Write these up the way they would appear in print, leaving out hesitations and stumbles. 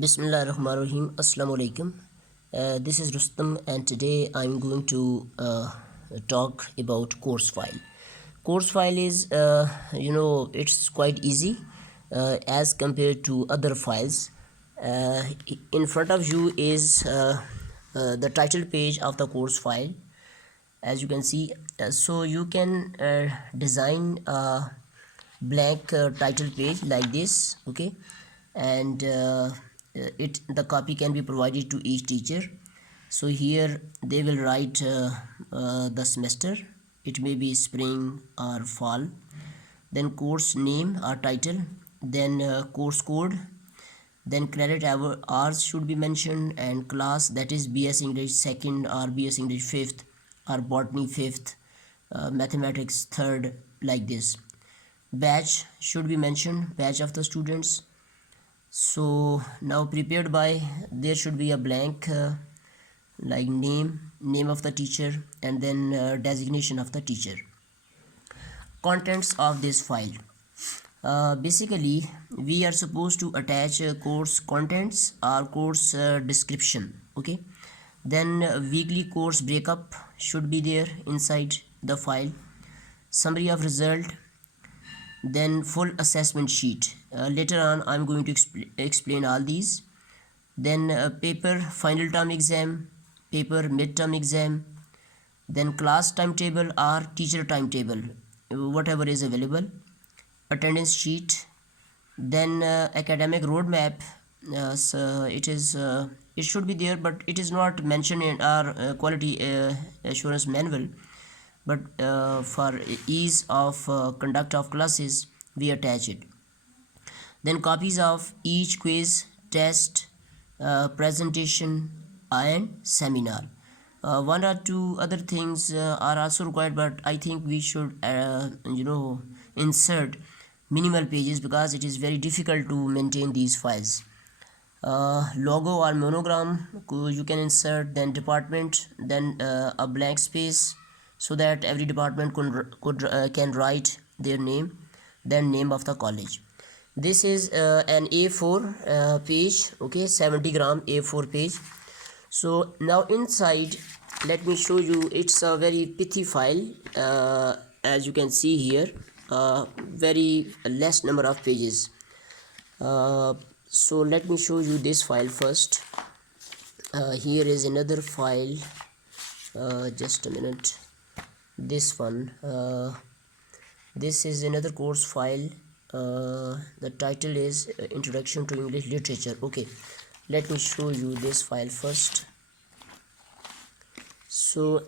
Bismillahirrahmanirrahim. Assalamu alaikum. This is Rustam, and today I'm going to talk about course file. Course file is, it's quite easy as compared to other files. Uh, in front of you is the title page of the course file, as you can see. So you can design a blank title page like this, okay, and it the copy can be provided to each teacher. So here they will write the semester, it may be spring or fall, then course name or title, then course code, then credit hours should be mentioned, and class, that is BS English 2nd or BS English 5th or botany 5th, mathematics 3rd, like this. Batch should be mentioned, batch of the students. So now prepared by, there should be a blank like name of the teacher, and then designation of the teacher. Contents of this file. Basically we are supposed to attach course contents or course description, okay. Then weekly course breakup should be there inside the file, summary of result, then full assessment sheet. Later on I'm going to explain all these. Then paper final term exam, paper midterm exam, then class timetable or teacher timetable, whatever is available, attendance sheet, then academic roadmap. So it should be there, but it is not mentioned in our quality assurance manual, but for ease of conduct of classes we attach it. Then copies of each quiz, test, presentation and seminar. One or two other things are also required, but I think we should insert minimal pages because it is very difficult to maintain these files. Logo or monogram you can insert, then department, then a blank space so that every department can write their name, then name of the college. This is an A4 page, okay, 70 gram A4 page. So now inside, let me show you, it's a very pithy file, as you can see here, very less number of pages. So let me show you this file first. Here is another file, just a minute, this one. This is another course file. The title is Introduction to English Literature. Okay, let me show you this file first. So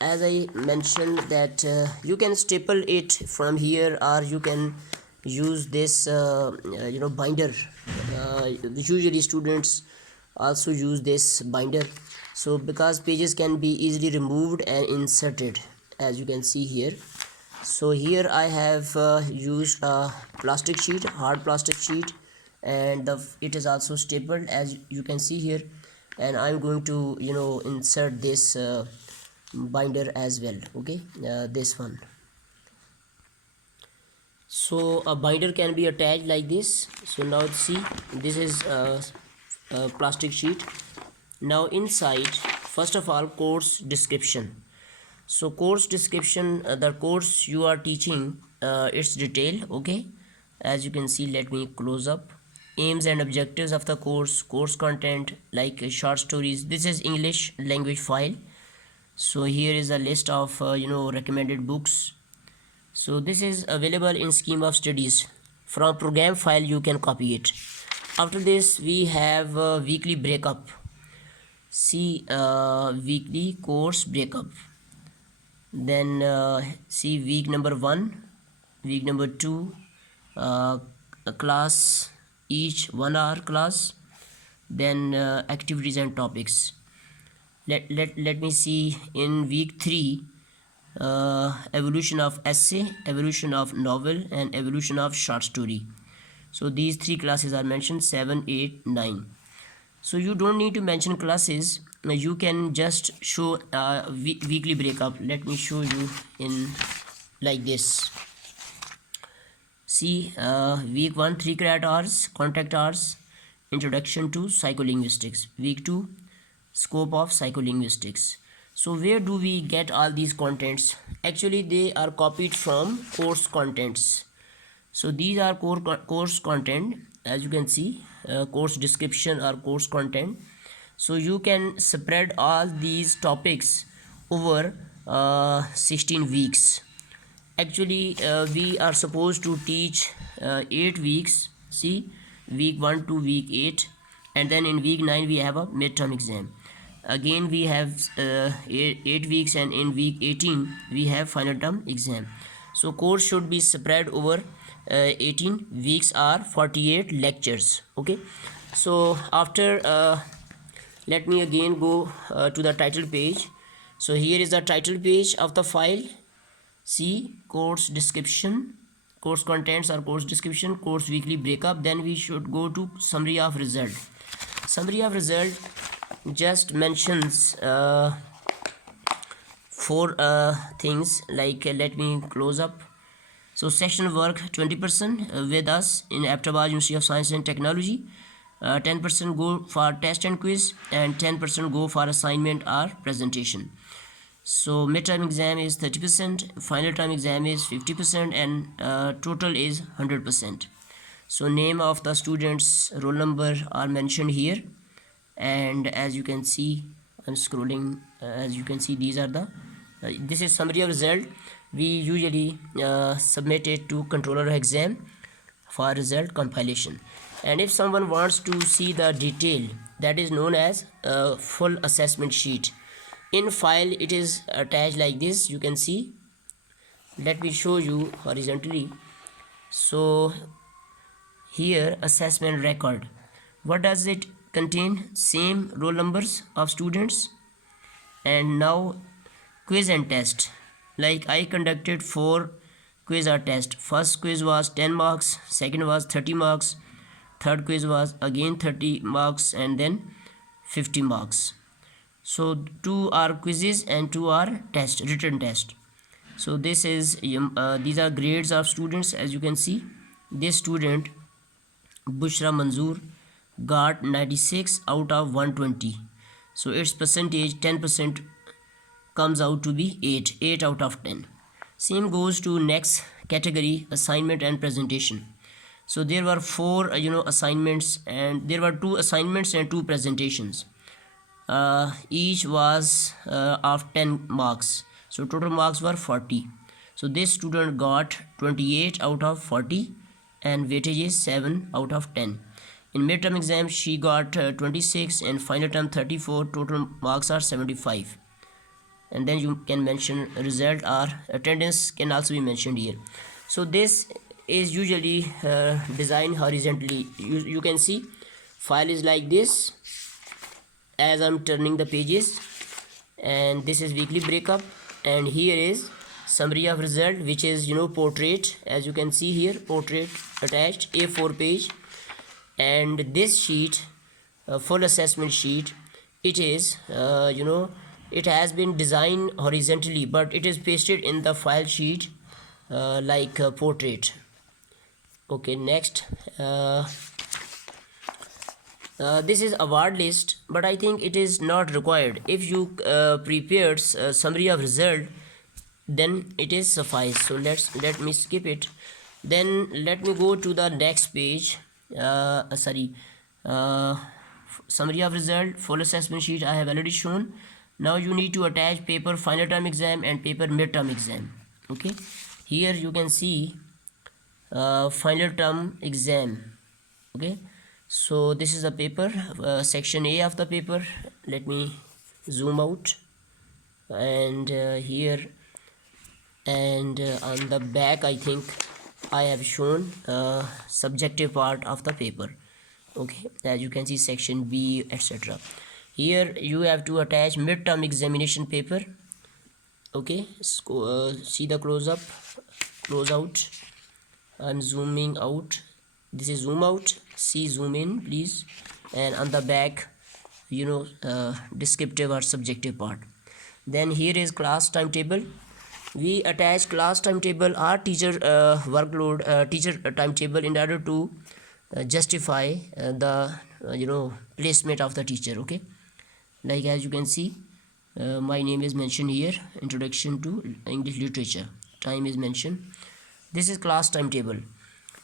as I mentioned that you can staple it from here, or you can use this binder. Usually students also use this binder, so because pages can be easily removed and inserted, as you can see here. So here I have used a plastic sheet, hard plastic sheet, and it is also stapled, as you can see here, and I'm going to insert this binder as well, okay, this one. So a binder can be attached like this. So now see, this is a plastic sheet. Now inside, first of all, course description. So course description, the course you are teaching, its detail, okay, as you can see. Let me close up. Aims and objectives of the course, course content like short stories. This is English language file. So here is a list of recommended books. So this is available in scheme of studies. From program file you can copy it. After this we have weekly breakup. See, weekly course breakup. Then see week number 1, week number 2, a class, each 1 hour class, then activities and topics. Let me see, in week 3, evolution of essay, evolution of novel and evolution of short story. So these 3 classes are mentioned, 7, 8, 9. So you don't need to mention classes, you can just show weekly breakup. Let me show you in like this. See, week 1 3 credit hours, contact hours, Introduction to Psycholinguistics. Week 2, Scope of Psycholinguistics. So where do we get all these contents? Actually, they are copied from course contents. So these are course content, as you can see, course description or course content. So you can spread all these topics over 16 weeks. Actually, we are supposed to teach 8 weeks. See, week 1 to week 8, and then in week 9 we have a midterm exam. Again we have 8 weeks, and in week 18 we have final term exam. So course should be spread over 18 weeks or 48 lectures. Okay, so after let me again go to the title page. So here is the title page of the file. See, course description, course contents or course description, course weekly breakup. Then we should go to summary of result. Summary of result just mentions four things, like let me close up. So section work 20% with us in Aptabad University of Science and Technology. 10% go for test and quiz, and 10% go for assignment or presentation. So midterm exam is 30%, final term exam is 50%, and total is 100%. So name of the students, roll number are mentioned here, and as you can see, I'm scrolling, as you can see, these are the this is summary of result. We usually submit it to controller exam for result compilation. And if someone wants to see the detail, that is known as full assessment sheet. In file it is attached like this, you can see. Let me show you horizontally. So here, assessment record, what does it contain? Same roll numbers of students. And now quiz and test, like I conducted 4 quiz or test. First quiz was 10 marks, second was 30 marks, third quiz was again 30 marks, and then 50 marks. So 2 are quizzes and 2 are test, written test. So this is these are grades of students. As you can see, this student Bushra Manzoor got 96 out of 120. So its percentage 10% comes out to be 8 out of 10. Same goes to next category, assignment and presentation. So there were 4 assignments, and there were 2 assignments and 2 presentations. Each was of 10 marks, so total marks were 40. So this student got 28 out of 40, and weightage is 7 out of 10. In midterm exam she got 26, and final term 34. Total marks are 75. And then you can mention result, or attendance can also be mentioned here. So this is usually designed horizontally. You can see file is like this as I'm turning the pages, and this is weekly breakup, and here is summary of result, which is portrait. As you can see here, portrait attached, A4 page. And this sheet, full assessment sheet, it is it has been designed horizontally, but it is pasted in the file sheet like a portrait. Okay, next this is award list, but I think it is not required. If you prepared summary of result, then it is suffice. So let me skip it. Then let me go to the next page. Summary of result, full assessment sheet I have already shown. Now you need to attach paper final term exam and paper midterm exam. Okay, here you can see final term exam. Okay, so this is the paper, section A of the paper. Let me zoom out, and here and on the back I think I have shown subjective part of the paper. Okay, as you can see, section B, etc. Here you have to attach midterm examination paper. Okay, see the close up, close out. I'm zooming out. This is zoom out. See zoom in, please. And on the back, descriptive or subjective part. Then here is class timetable. We attach class timetable or teacher workload, teacher timetable, in order to justify the placement of the teacher. Okay, like as you can see, my name is mentioned here, introduction to English literature, time is mentioned, this is class timetable,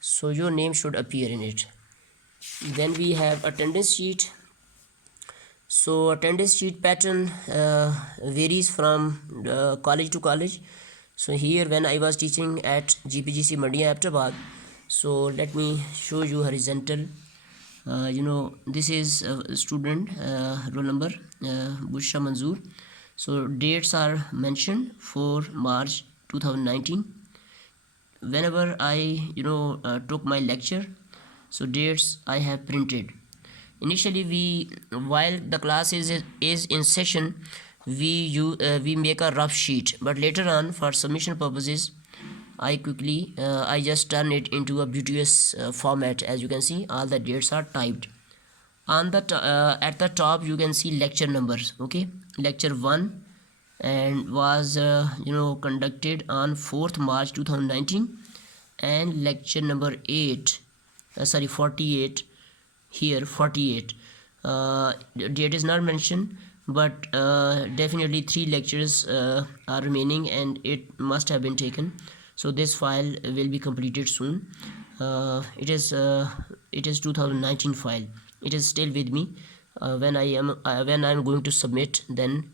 so your name should appear in it. Then we have attendance sheet. So attendance sheet pattern varies from college to college. So here when I was teaching at GPGC Mandia Aptabad, so let me show you horizontal. This is a student, roll number Bushra Manzoor. So dates are mentioned for March 2019. Whenever I took my lecture, so dates I have printed. Initially, while the class is in session, we make a rough sheet, but later on, for submission purposes, I just turn it into a beauteous format. As you can see, all the dates are typed. On the at the top, you can see lecture numbers. Okay, lecture 1 and was conducted on 4th March 2019, and lecture number 8, 48. Here 48, date is not mentioned, but definitely 3 lectures are remaining and it must have been taken, so this file will be completed soon. It is 2019 file. It is still with me. When I'm going to submit, then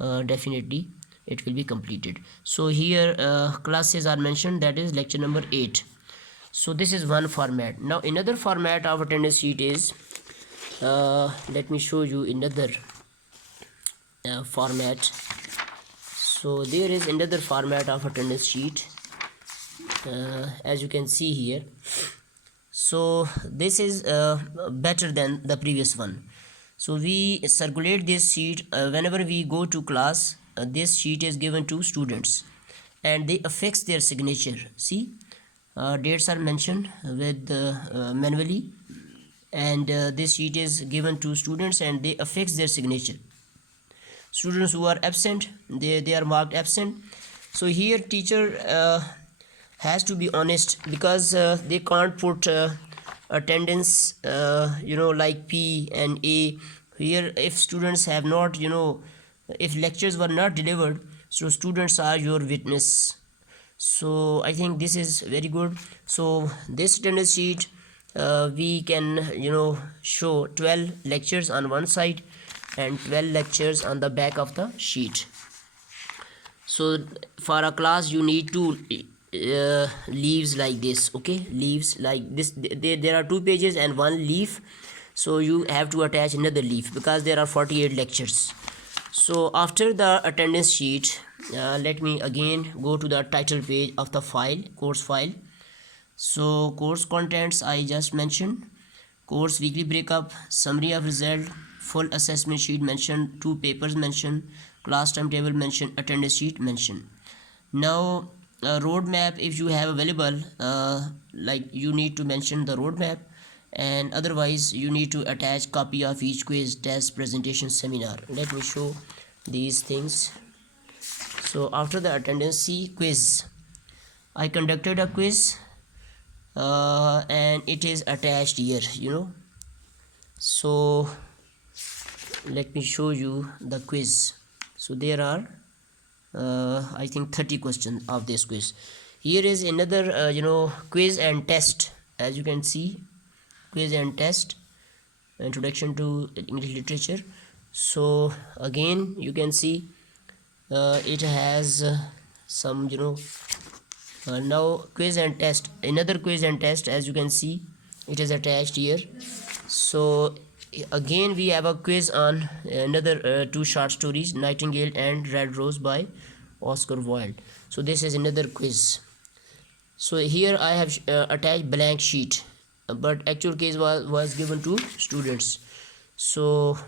definitely it will be completed. So here classes are mentioned, that is lecture number 8. So this is one format. Now another format of attendance sheet is, let me show you another format. So there is another format of attendance sheet, as you can see here. So this is better than the previous one. So we circulate this sheet whenever we go to class. This sheet is given to students and they affix their signature. See, dates are mentioned with manually, and this sheet is given to students and they affix their signature. Students who are absent, they are marked absent. So here teacher has to be honest, because they can't put attendance like P and A here. If students have not if lectures were not delivered, so students are your witness. So I think this is very good. So this attendance sheet, we can show 12 lectures on one side and 12 lectures on the back of the sheet. So for a class you need to leaves like this. Okay, leaves like this. There are 2 pages and 1 leaf, so you have to attach another leaf because there are 48 lectures. So after the attendance sheet, let me again go to the title page of the file, course file. So course contents I just mentioned, course weekly breakup, summary of result, full assessment sheet mentioned, 2 papers mentioned, class timetable mentioned, attendance sheet mentioned. Now roadmap, if you have available, like you need to mention the roadmap, and otherwise you need to attach copy of each quiz, test, presentation, seminar. Let me show these things. So after the attendance, see quiz, I conducted a quiz and it is attached here, so let me show you the quiz. So there are I think 30 questions of this quiz. Here is another quiz and test. As you can see, quiz and test, introduction to English literature. So again you can see it has some now quiz and test, another quiz and test, as you can see it is attached here. So again we have a quiz on another 2 short stories, Nightingale and Red Rose by Oscar Wilde. So this is another quiz. So here I have attached blank sheet, but actual case was given to students. So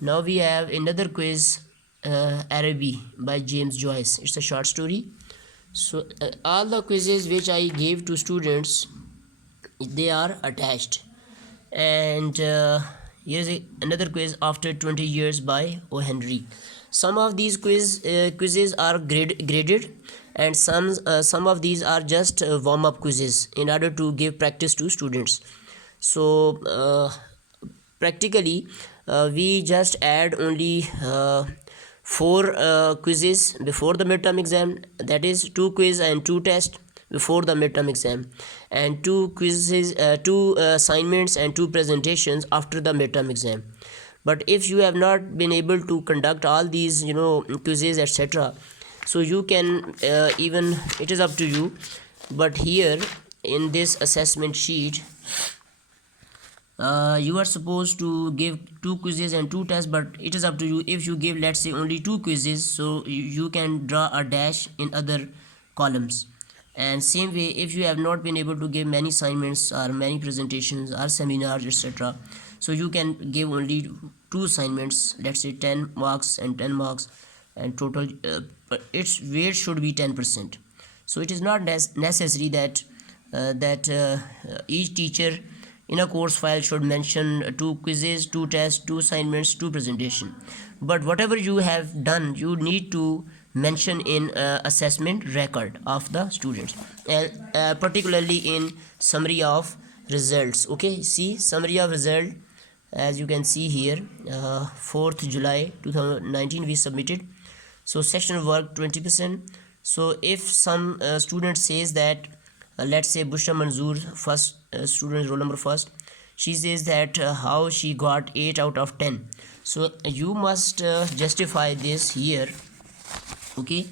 now we have another quiz, Araby by James Joyce. It's a short story. So all the quizzes which I gave to students, they are attached. And here's another quiz, After 20 Years by O. Henry. Some of these quizzes are graded, and some of these are just warm-up quizzes in order to give practice to students. So practically we just add only 4 quizzes before the midterm exam, that is 2 quiz and 2 tests before the midterm exam, and 2 quizzes, 2 assignments and 2 presentations after the midterm exam. But if you have not been able to conduct all these quizzes, etc., so you can even, it is up to you. But here in this assessment sheet, you are supposed to give 2 quizzes and 2 tests, but it is up to you. If you give, let's say, only 2 quizzes, so you can draw a dash in other columns. And same way, if you have not been able to give many assignments or many presentations or seminars, etc., so you can give only 2 assignments, let's say 10 marks and 10 marks, and total its weight should be 10%. So it is not necessary that each teacher in a course file should mention 2 quizzes, 2 tests, 2 assignments, 2 presentation. But whatever you have done, you need to mention in assessment record of the students, and particularly in summary of results. Okay, see, summary of result, as you can see here, 4th July 2019 we submitted. So section work 20%. So if some student says that, let's say Bushra Manzoor, first student, roll number first, she says that how she got 8 out of 10. So you must justify this here. Okay,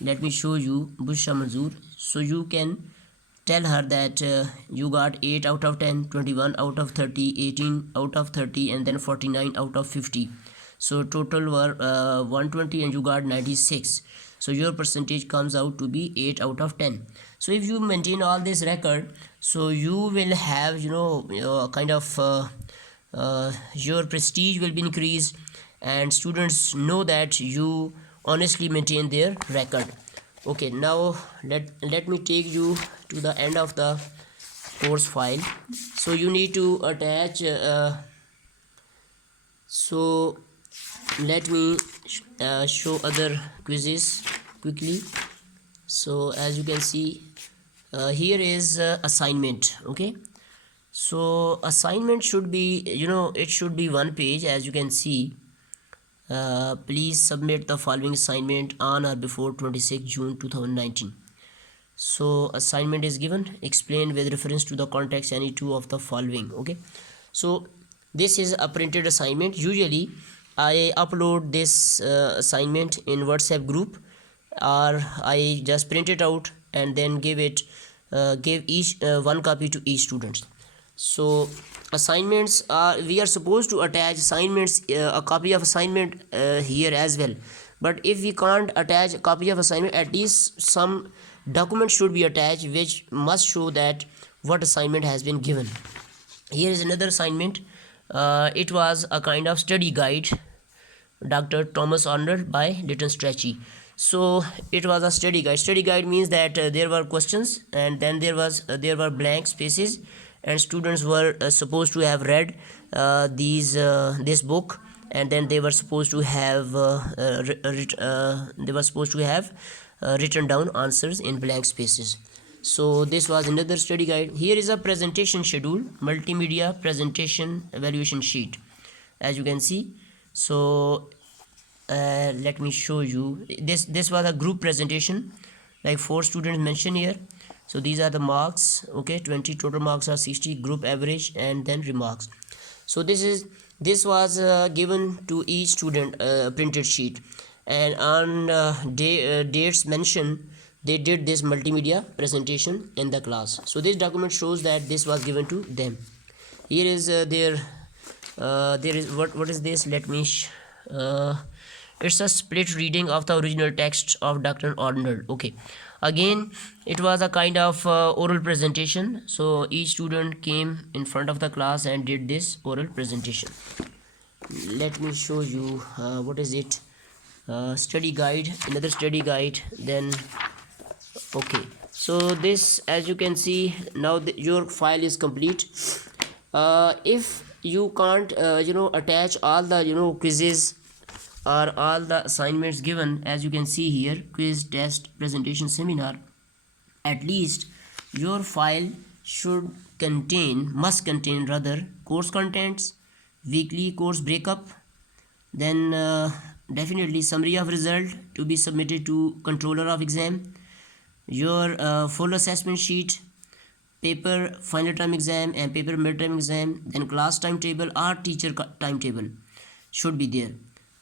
let me show you Bushra Manzoor. So you can tell her that you got 8 out of 10, 21 out of 30, 18 out of 30, and then 49 out of 50. So total were 120 and you got 96. So your percentage comes out to be 8 out of 10. So if you maintain all this record, so you will have kind of your prestige will be increased, and students know that you honestly maintain their record. Okay, now let me take you to the end of the course file. So you need to attach so let me show other quizzes quickly. So as you can see, here is assignment. Okay, so assignment should be, it should be 1 page. As you can see, please submit the following assignment on or before 26 June 2019. So assignment is given, explain with reference to the context any two of the following. Okay, so this is a printed assignment. Usually I upload this assignment in WhatsApp group, or I just print it out and then give each 1 copy to each student. So assignments we are supposed to attach assignments, a copy of assignment here as well. But if we can't attach a copy of assignment, at least some document should be attached which must show that what assignment has been given. Here is another assignment. It was a kind of study guide, Dr. Thomas Arnold by Lytton Strachey. So it was a study guide. Study guide means that there were questions, and then there were blank spaces, and students were supposed to have read this book, and then they were supposed to have written down answers in blank spaces. So this was another study guide. Here is a presentation schedule, multimedia presentation evaluation sheet, as you can see. So let me show you. This was a group presentation, like 4 students mentioned here. So these are the marks. Okay, 20 total marks are 60, group average, and then remarks. So this was given to each student, printed sheet, and on dates mentioned, they did this multimedia presentation in the class. So this document shows that this was given to them. Here is there is what is this? Let me it's a split reading of the original text of Dr. Arnold. Okay, again it was a kind of oral presentation. So each student came in front of the class and did this oral presentation. Let me show you what is it, study guide, another study guide. Then okay, so this, as you can see, now your file is complete. If you can't attach all the quizzes or all the assignments given, as you can see here, quiz, test, presentation, seminar, at least your file must contain rather course contents, weekly course breakup, then definitely summary of result to be submitted to controller of exam, your full assessment sheet, paper final term exam and paper midterm exam, then class timetable or teacher timetable should be there,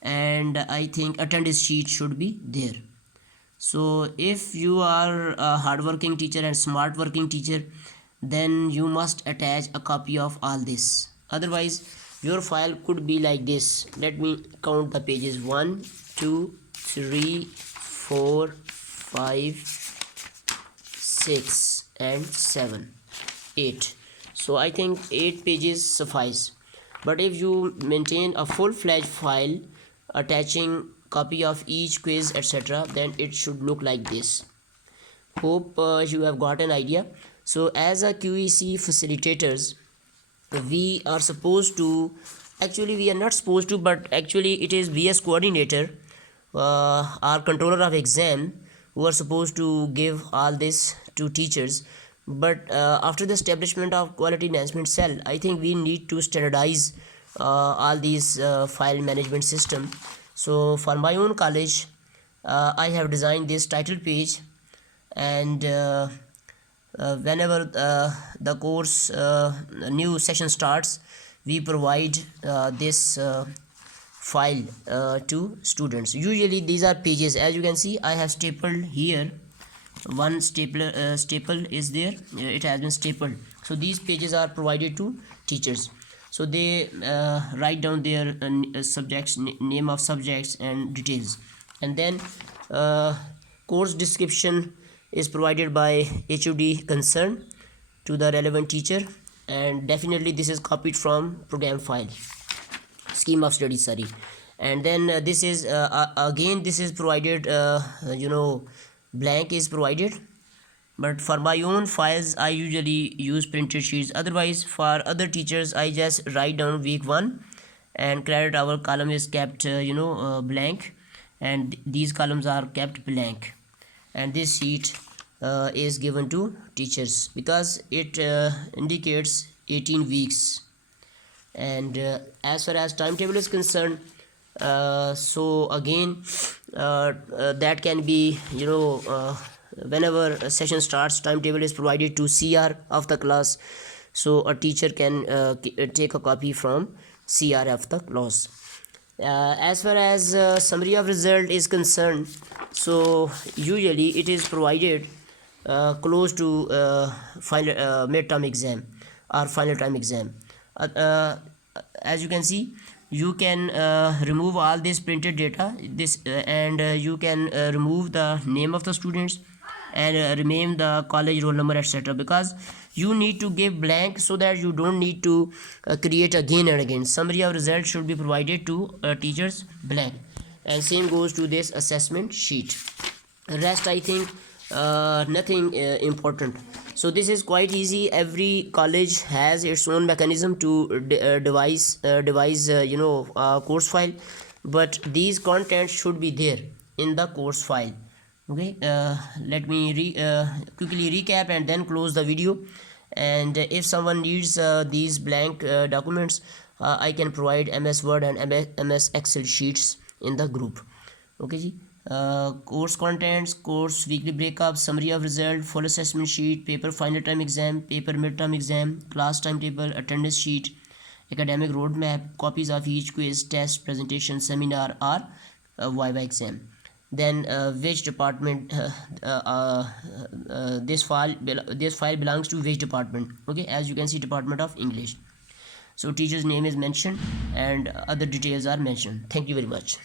and I think attendance sheet should be there. So if you are a hardworking teacher and smart working teacher, then you must attach a copy of all this. Otherwise, your file could be like this. Let me count the pages: 1, 2, 3, 4, 5, 6 and 7, 8. So I think 8 pages suffice. But if you maintain a full-fledged file attaching copy of each quiz etc., then it should look like this. Hope you have got an idea. So as a QEC facilitators, we are supposed to, actually we are not supposed to, but actually it is BS coordinator, our controller of exam, who are supposed to give all this to teachers. But after the establishment of quality enhancement cell, I think we need to standardize all these file management system. So for my own college, I have designed this title page, and whenever the course new session starts, we provide this file to students. Usually these are pages. As you can see, I have stapled here. One staple is there, it has been stapled. So these pages are provided to teachers, so they write down their subjects, name of subjects and details. And then course description is provided by HOD concerned to the relevant teacher, and definitely this is copied from program file, scheme of study, sorry. And then this is again this is provided, blank is provided. But for my own files I usually use printed sheets. Otherwise, for other teachers, I just write down week 1 and credit hour column is kept blank, and these columns are kept blank, and this sheet is given to teachers because it indicates 18 weeks. And as far as timetable is concerned, so again that can be, whenever a session starts, timetable is provided to CR of the class, so a teacher can take a copy from CR of the class. As far as summary of result is concerned, so usually it is provided close to final midterm exam or final time exam. As you can see, you can remove all this printed data, and you can remove the name of the students and remain the college roll number etc., because you need to give blank so that you don't need to create again and again. Summary of results should be provided to teachers blank, and same goes to this assessment sheet. Rest I think nothing important. So this is quite easy. Every college has its own mechanism to devise course file, but these contents should be there in the course file. Okay, let me quickly recap and then close the video. And if someone needs these blank documents, I can provide MS Word and MS Excel sheets in the group. Okay ji. Course contents, course weekly breakup, summary of result, full assessment sheet, paper final term exam, paper midterm exam, class timetable, attendance sheet, academic roadmap, copies of each quiz, test, presentation, seminar or Viva exam. Then which department this file belongs to which department. Okay, as you can see, Department of English. So teacher's name is mentioned and other details are mentioned. Thank you very much.